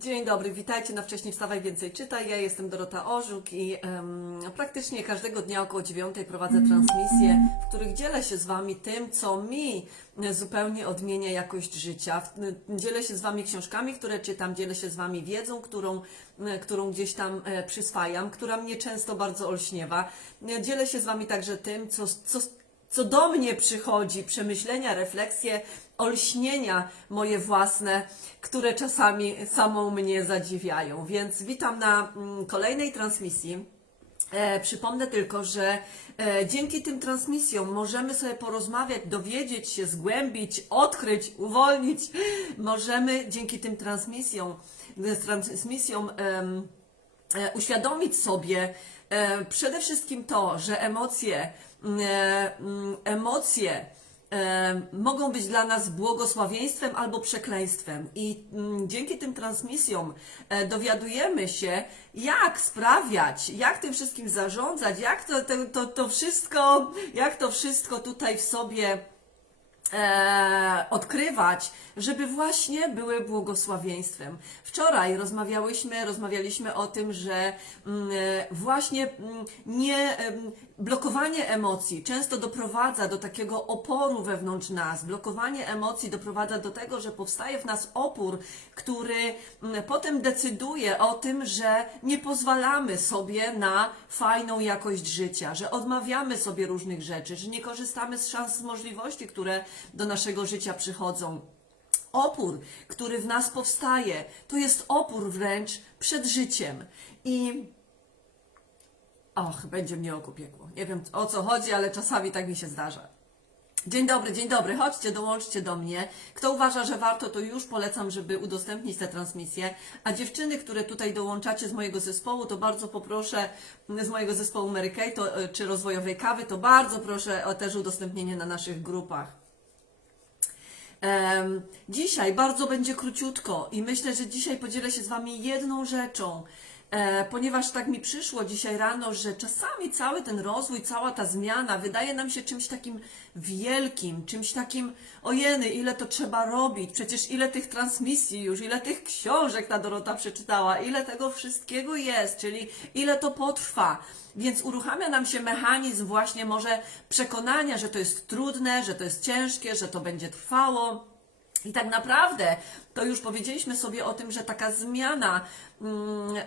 Dzień dobry, witajcie na Wcześniej Wstawaj Więcej Czytaj. Ja jestem Dorota Orzuk i em, praktycznie każdego dnia około dziewiątej prowadzę transmisje, w których dzielę się z Wami tym, co mi zupełnie odmienia jakość życia. E, Dzielę się z Wami książkami, które czytam, dzielę się z Wami wiedzą, którą, e, którą gdzieś tam e, przyswajam, która mnie często bardzo olśniewa. Dzielę się z Wami także tym, co, co, co do mnie przychodzi, przemyślenia, refleksje, olśnienia moje własne, które czasami samą mnie zadziwiają. Więc witam na mm, kolejnej transmisji. E, przypomnę tylko, że e, dzięki tym transmisjom możemy sobie porozmawiać, dowiedzieć się, zgłębić, odkryć, uwolnić. Możemy dzięki tym transmisjom, e, transmisjom em, e, uświadomić sobie e, przede wszystkim to, że emocje, mm, e, mm, emocje e, mogą być dla nas błogosławieństwem albo przekleństwem. I mm, dzięki tym transmisjom e, dowiadujemy się, jak sprawiać, jak tym wszystkim zarządzać, jak to, to, to, to wszystko, jak to wszystko tutaj w sobie e, odkrywać, żeby właśnie były błogosławieństwem. Wczoraj rozmawiałyśmy, rozmawialiśmy o tym, że mm, e, właśnie mm, nie blokowanie emocji często doprowadza do takiego oporu wewnątrz nas. Blokowanie emocji doprowadza do tego, że powstaje w nas opór, który mm, potem decyduje o tym, że nie pozwalamy sobie na fajną jakość życia, że odmawiamy sobie różnych rzeczy, że nie korzystamy z szans, z możliwości, które do naszego życia przychodzą. Opór, który w nas powstaje, to jest opór wręcz przed życiem. I och, będzie mnie oko. Nie wiem o co chodzi, ale czasami tak mi się zdarza. Dzień dobry, dzień dobry. Chodźcie, dołączcie do mnie. Kto uważa, że warto, to już polecam, żeby udostępnić tę transmisję. A dziewczyny, które tutaj dołączacie z mojego zespołu, to bardzo poproszę z mojego zespołu Mary Kay, to, e, czy rozwojowej kawy, to bardzo proszę o też udostępnienie na naszych grupach. Dzisiaj bardzo będzie króciutko i myślę, że dzisiaj podzielę się z Wami jedną rzeczą, ponieważ tak mi przyszło dzisiaj rano, że czasami cały ten rozwój, cała ta zmiana wydaje nam się czymś takim wielkim, czymś takim, ojeny, ile to trzeba robić, przecież ile tych transmisji już, ile tych książek ta Dorota przeczytała, ile tego wszystkiego jest, czyli ile to potrwa. Więc uruchamia nam się mechanizm właśnie może przekonania, że to jest trudne, że to jest ciężkie, że to będzie trwało. I tak naprawdę to już powiedzieliśmy sobie o tym, że taka zmiana, mm, e,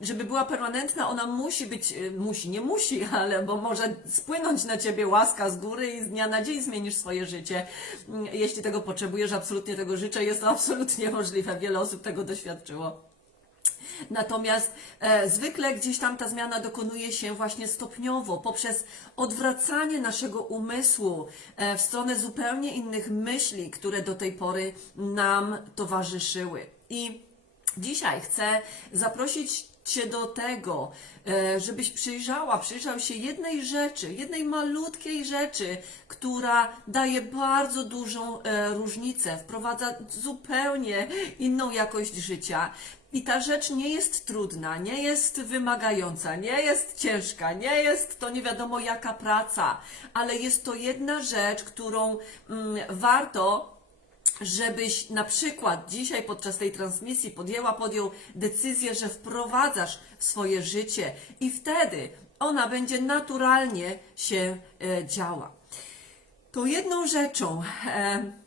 żeby była permanentna, ona musi być, e, musi, nie musi, ale bo może spłynąć na ciebie łaska z góry i z dnia na dzień zmienisz swoje życie. Mm, Jeśli tego potrzebujesz, absolutnie tego życzę, jest to absolutnie możliwe. Wiele osób tego doświadczyło. Natomiast e, zwykle gdzieś tam ta zmiana dokonuje się właśnie stopniowo, poprzez odwracanie naszego umysłu e, w stronę zupełnie innych myśli, które do tej pory nam towarzyszyły. I dzisiaj chcę zaprosić Cię do tego, e, żebyś przyjrzała, przyjrzał się jednej rzeczy, jednej malutkiej rzeczy, która daje bardzo dużą e, różnicę, wprowadza zupełnie inną jakość życia. I ta rzecz nie jest trudna, nie jest wymagająca, nie jest ciężka, nie jest to nie wiadomo jaka praca, ale jest to jedna rzecz, którą mm, warto żebyś na przykład dzisiaj podczas tej transmisji podjęła, podjął decyzję, że wprowadzasz w swoje życie i wtedy ona będzie naturalnie się e, działa. To jedną rzeczą, e,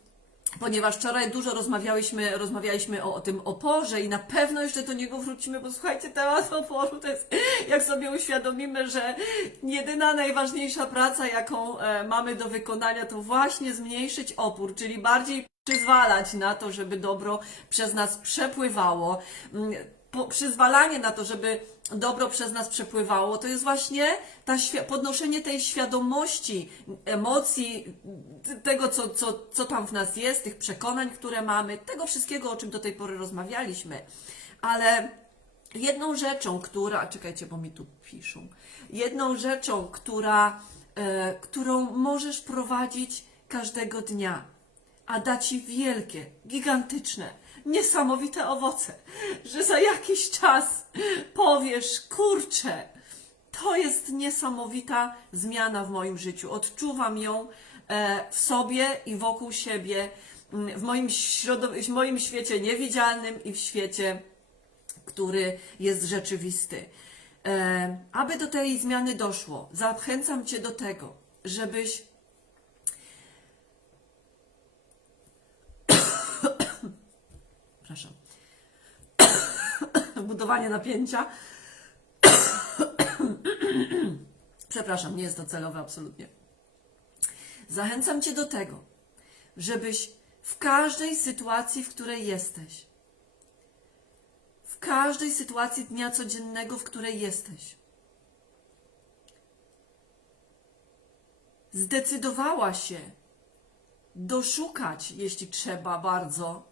ponieważ wczoraj dużo rozmawialiśmy, rozmawialiśmy o, o tym oporze i na pewno jeszcze do niego wrócimy, bo słuchajcie, temat oporu to jest, jak sobie uświadomimy, że jedyna najważniejsza praca, jaką e, mamy do wykonania, to właśnie zmniejszyć opór, czyli bardziej przyzwalać na to, żeby dobro przez nas przepływało. Przyzwalanie na to, żeby dobro przez nas przepływało, to jest właśnie ta podnoszenie tej świadomości, emocji, tego, co, co, co tam w nas jest, tych przekonań, które mamy, tego wszystkiego, o czym do tej pory rozmawialiśmy. Ale jedną rzeczą, która, czekajcie, bo mi tu piszą, jedną rzeczą, która, e, którą możesz prowadzić każdego dnia, a da ci wielkie, gigantyczne, niesamowite owoce, że za jakiś czas powiesz, kurczę, to jest niesamowita zmiana w moim życiu. Odczuwam ją e, w sobie i wokół siebie, mm, w moim, w moim świecie niewidzialnym i w świecie, który jest rzeczywisty. E, aby do tej zmiany doszło, zachęcam Cię do tego, żebyś przepraszam, budowanie napięcia. przepraszam, nie jest to celowe absolutnie. Zachęcam Cię do tego, żebyś w każdej sytuacji, w której jesteś, w każdej sytuacji dnia codziennego, w której jesteś, zdecydowała się doszukać, jeśli trzeba bardzo,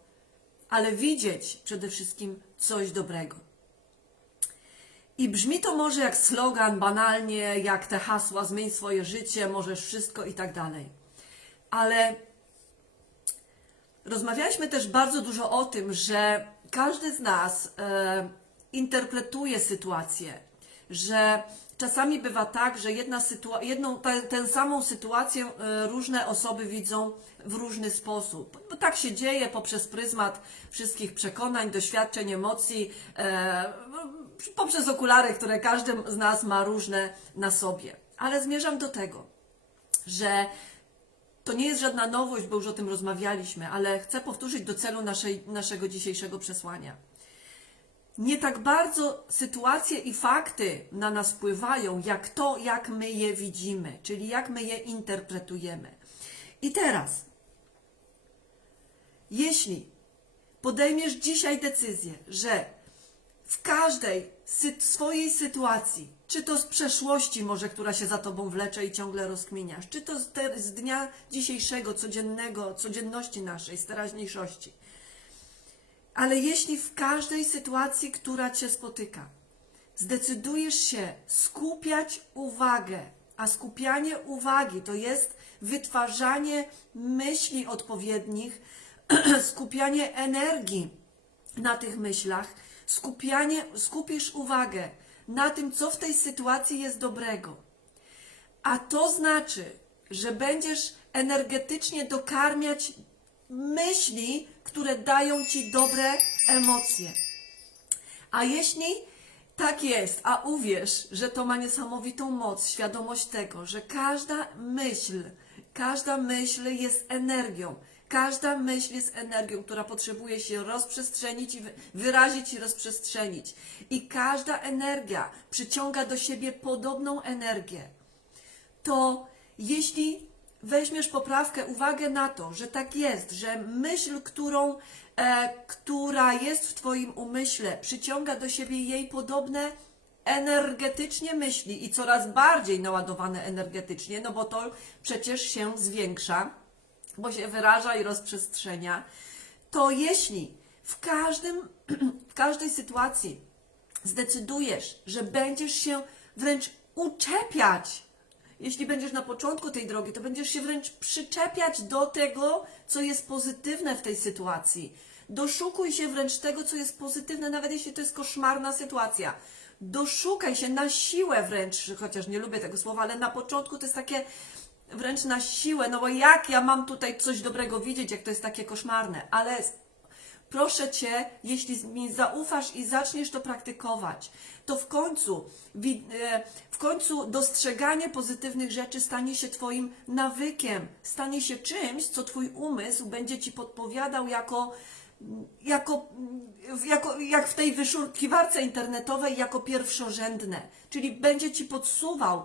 ale widzieć przede wszystkim coś dobrego. I brzmi to może jak slogan, banalnie, jak te hasła zmień swoje życie, możesz wszystko i tak dalej. Ale rozmawialiśmy też bardzo dużo o tym, że każdy z nas e, interpretuje sytuację, że czasami bywa tak, że jedna jedną, tę tę samą sytuację e, różne osoby widzą w różny sposób. Bo tak się dzieje poprzez pryzmat wszystkich przekonań, doświadczeń, emocji, e, poprzez okulary, które każdy z nas ma różne na sobie. Ale zmierzam do tego, że to nie jest żadna nowość, bo już o tym rozmawialiśmy, ale chcę powtórzyć do celu naszej, naszego dzisiejszego przesłania. Nie tak bardzo sytuacje i fakty na nas wpływają, jak to, jak my je widzimy, czyli jak my je interpretujemy. I teraz, jeśli podejmiesz dzisiaj decyzję, że w każdej sy- swojej sytuacji, czy to z przeszłości może, która się za tobą wlecze i ciągle rozkminiasz, czy to z, z dnia dzisiejszego, codziennego, codzienności naszej, z teraźniejszości. Ale jeśli w każdej sytuacji, która cię spotyka, zdecydujesz się skupiać uwagę, a skupianie uwagi to jest wytwarzanie myśli odpowiednich, skupianie energii na tych myślach, skupianie, skupisz uwagę na tym, co w tej sytuacji jest dobrego. A to znaczy, że będziesz energetycznie dokarmiać myśli, które dają ci dobre emocje. A jeśli tak jest, a uwierz, że to ma niesamowitą moc, świadomość tego, że każda myśl, każda myśl jest energią. Każda myśl jest energią, która potrzebuje się rozprzestrzenić i wy- wyrazić i rozprzestrzenić. I każda energia przyciąga do siebie podobną energię to jeśli weźmiesz poprawkę, uwagę na to, że tak jest, że myśl, którą, e, która jest w Twoim umyśle, przyciąga do siebie jej podobne energetycznie myśli i coraz bardziej naładowane energetycznie, no bo to przecież się zwiększa, bo się wyraża i rozprzestrzenia, to jeśli w, każdym, w każdej sytuacji zdecydujesz, że będziesz się wręcz uczepiać, jeśli będziesz na początku tej drogi, to będziesz się wręcz przyczepiać do tego, co jest pozytywne w tej sytuacji. Doszukuj się wręcz tego, co jest pozytywne, nawet jeśli to jest koszmarna sytuacja. Doszukaj się na siłę wręcz, chociaż nie lubię tego słowa, ale na początku to jest takie wręcz na siłę, no bo jak ja mam tutaj coś dobrego widzieć, jak to jest takie koszmarne, ale proszę Cię, jeśli mi zaufasz i zaczniesz to praktykować, to w końcu, e, w końcu dostrzeganie pozytywnych rzeczy stanie się Twoim nawykiem, stanie się czymś, co Twój umysł będzie Ci podpowiadał jako, jako, jako jak w tej wyszukiwarce internetowej, jako pierwszorzędne. Czyli będzie Ci podsuwał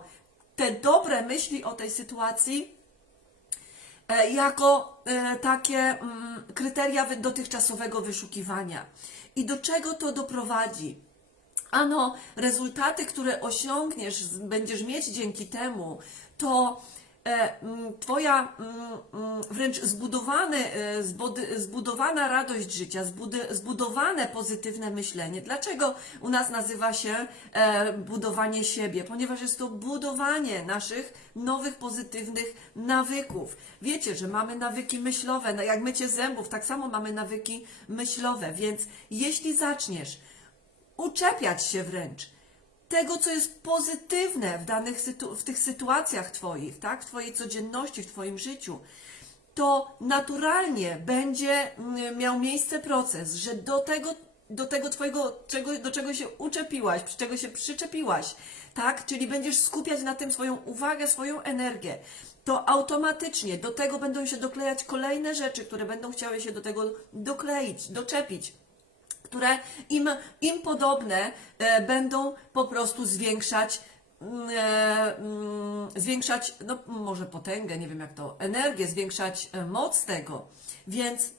te dobre myśli o tej sytuacji, e, jako e, takie mm, kryteria dotychczasowego wyszukiwania. I do czego to doprowadzi? Ano, rezultaty, które osiągniesz, będziesz mieć dzięki temu, to Twoja mm, mm, wręcz e, zbud- zbudowana radość życia, zbudowane pozytywne myślenie. Dlaczego u nas nazywa się e, budowanie siebie? Ponieważ jest to budowanie naszych nowych, pozytywnych nawyków. Wiecie, że mamy nawyki myślowe, no jak mycie zębów, tak samo mamy nawyki myślowe, więc jeśli zaczniesz uczepiać się wręcz tego, co jest pozytywne w danych w tych sytuacjach Twoich, tak? W Twojej codzienności, w Twoim życiu, to naturalnie będzie mm, miał miejsce proces, że do tego, do tego Twojego, czego, do czego się uczepiłaś, czego się przyczepiłaś, tak? Czyli będziesz skupiać na tym swoją uwagę, swoją energię. To automatycznie do tego będą się doklejać kolejne rzeczy, które będą chciały się do tego dokleić, doczepić które im, im podobne e, będą po prostu zwiększać, mm, e, mm, zwiększać, no może potęgę, nie wiem jak to, energię, zwiększać e, moc tego. Więc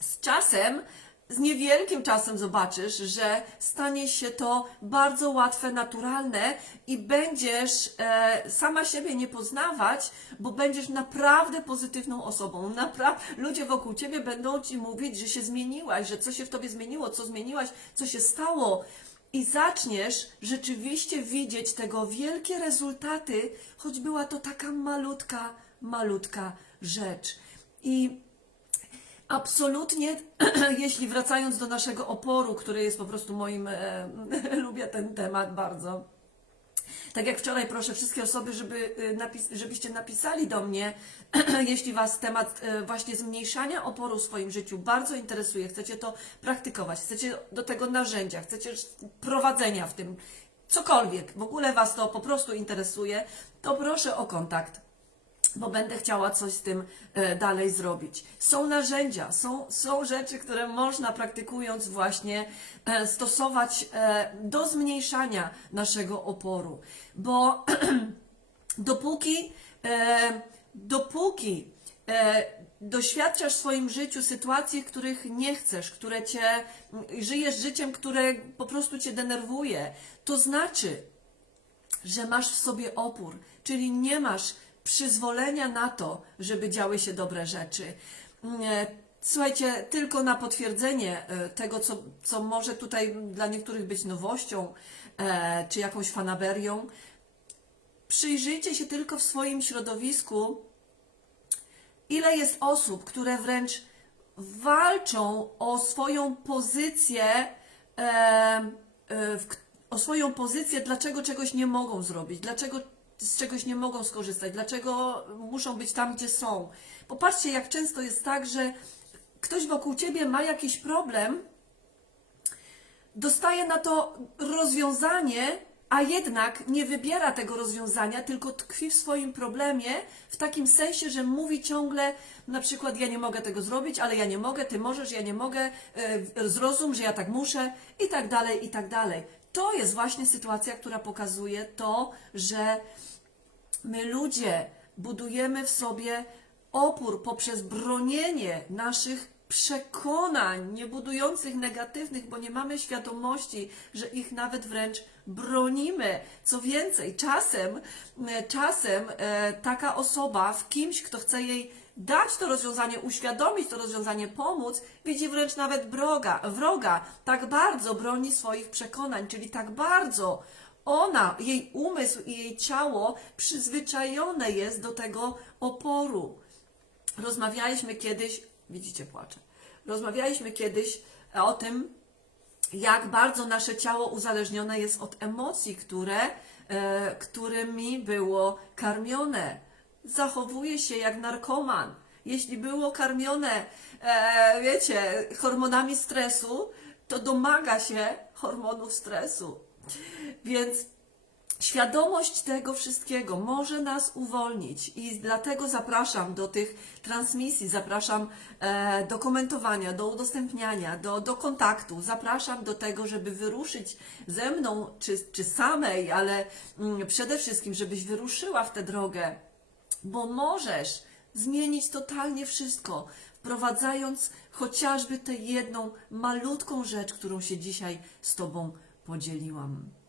z czasem, z niewielkim czasem zobaczysz, że stanie się to bardzo łatwe, naturalne i będziesz e, sama siebie nie poznawać, bo będziesz naprawdę pozytywną osobą. Napra- ludzie wokół ciebie będą ci mówić, że się zmieniłaś, że co się w tobie zmieniło, co zmieniłaś, co się stało. I zaczniesz rzeczywiście widzieć tego wielkie rezultaty, choć była to taka malutka, malutka rzecz. I Absolutnie, jeśli wracając do naszego oporu, który jest po prostu moim, e, lubię ten temat bardzo. Tak jak wczoraj proszę wszystkie osoby, żeby, y, napis, żebyście napisali do mnie, jeśli Was temat e, właśnie zmniejszania oporu w swoim życiu bardzo interesuje, chcecie to praktykować, chcecie do tego narzędzia, chcecie prowadzenia w tym, cokolwiek, w ogóle Was to po prostu interesuje, to proszę o kontakt bo będę chciała coś z tym e, dalej zrobić. Są narzędzia, są, są rzeczy, które można praktykując właśnie e, stosować e, do zmniejszania naszego oporu, bo dopóki, dopóki doświadczasz w swoim życiu sytuacji, których nie chcesz, które cię, żyjesz życiem, które po prostu cię denerwuje, to znaczy, że masz w sobie opór, czyli nie masz przyzwolenia na to, żeby działy się dobre rzeczy. Nie, Słuchajcie, tylko na potwierdzenie e, tego, co, co może tutaj dla niektórych być nowością, e, czy jakąś fanaberią, przyjrzyjcie się tylko w swoim środowisku, ile jest osób, które wręcz walczą o swoją pozycję, e, e, o swoją pozycję, dlaczego czegoś nie mogą zrobić, dlaczego z czegoś nie mogą skorzystać, dlaczego muszą być tam, gdzie są. Popatrzcie, jak często jest tak, że ktoś wokół ciebie ma jakiś problem, dostaje na to rozwiązanie, a jednak nie wybiera tego rozwiązania, tylko tkwi w swoim problemie, w takim sensie, że mówi ciągle, na przykład, ja nie mogę tego zrobić, ale ja nie mogę, ty możesz, ja nie mogę, e, zrozum, że ja tak muszę, i tak dalej, i tak dalej. To jest właśnie sytuacja, która pokazuje to, że my ludzie budujemy w sobie opór poprzez bronienie naszych przekonań, nie budujących negatywnych, bo nie mamy świadomości, że ich nawet wręcz bronimy. Co więcej, czasem, czasem e, taka osoba w kimś, kto chce jej dać to rozwiązanie, uświadomić to rozwiązanie, pomóc, widzi wręcz nawet wroga, wroga, tak bardzo broni swoich przekonań, czyli tak bardzo ona, jej umysł i jej ciało przyzwyczajone jest do tego oporu. Rozmawialiśmy kiedyś, widzicie, płaczę. Rozmawialiśmy kiedyś o tym, jak bardzo nasze ciało uzależnione jest od emocji, które, e, którymi było karmione. Zachowuje się jak narkoman. Jeśli było karmione, e, wiecie, hormonami stresu, to domaga się hormonów stresu. Więc Świadomość tego wszystkiego może nas uwolnić i dlatego zapraszam do tych transmisji, zapraszam e, do komentowania, do udostępniania, do, do kontaktu, zapraszam do tego, żeby wyruszyć ze mną, czy, czy samej, ale mm, przede wszystkim, żebyś wyruszyła w tę drogę, bo możesz zmienić totalnie wszystko, wprowadzając chociażby tę jedną malutką rzecz, którą się dzisiaj z Tobą podzieliłam.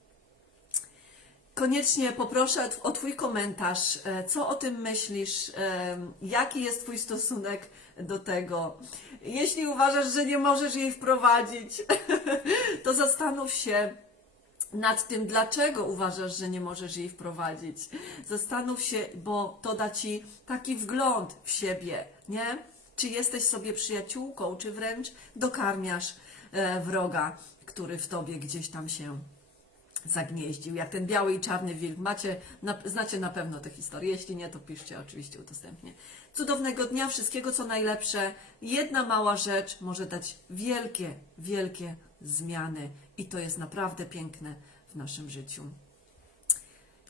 Koniecznie poproszę o Twój komentarz. E, Co o tym myślisz? E, Jaki jest Twój stosunek do tego? Jeśli uważasz, że nie możesz jej wprowadzić, to zastanów się nad tym, dlaczego uważasz, że nie możesz jej wprowadzić. Zastanów się, bo to da Ci taki wgląd w siebie, nie? Czy jesteś sobie przyjaciółką, czy wręcz dokarmiasz e, wroga, który w Tobie gdzieś tam się zagnieździł, jak ten biały i czarny wilk. Macie, na, znacie na pewno tę historię. Jeśli nie, to piszcie, oczywiście udostępnię. Cudownego dnia, wszystkiego co najlepsze. Jedna mała rzecz może dać wielkie, wielkie zmiany i to jest naprawdę piękne w naszym życiu.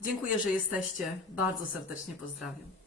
Dziękuję, że jesteście. Bardzo serdecznie pozdrawiam.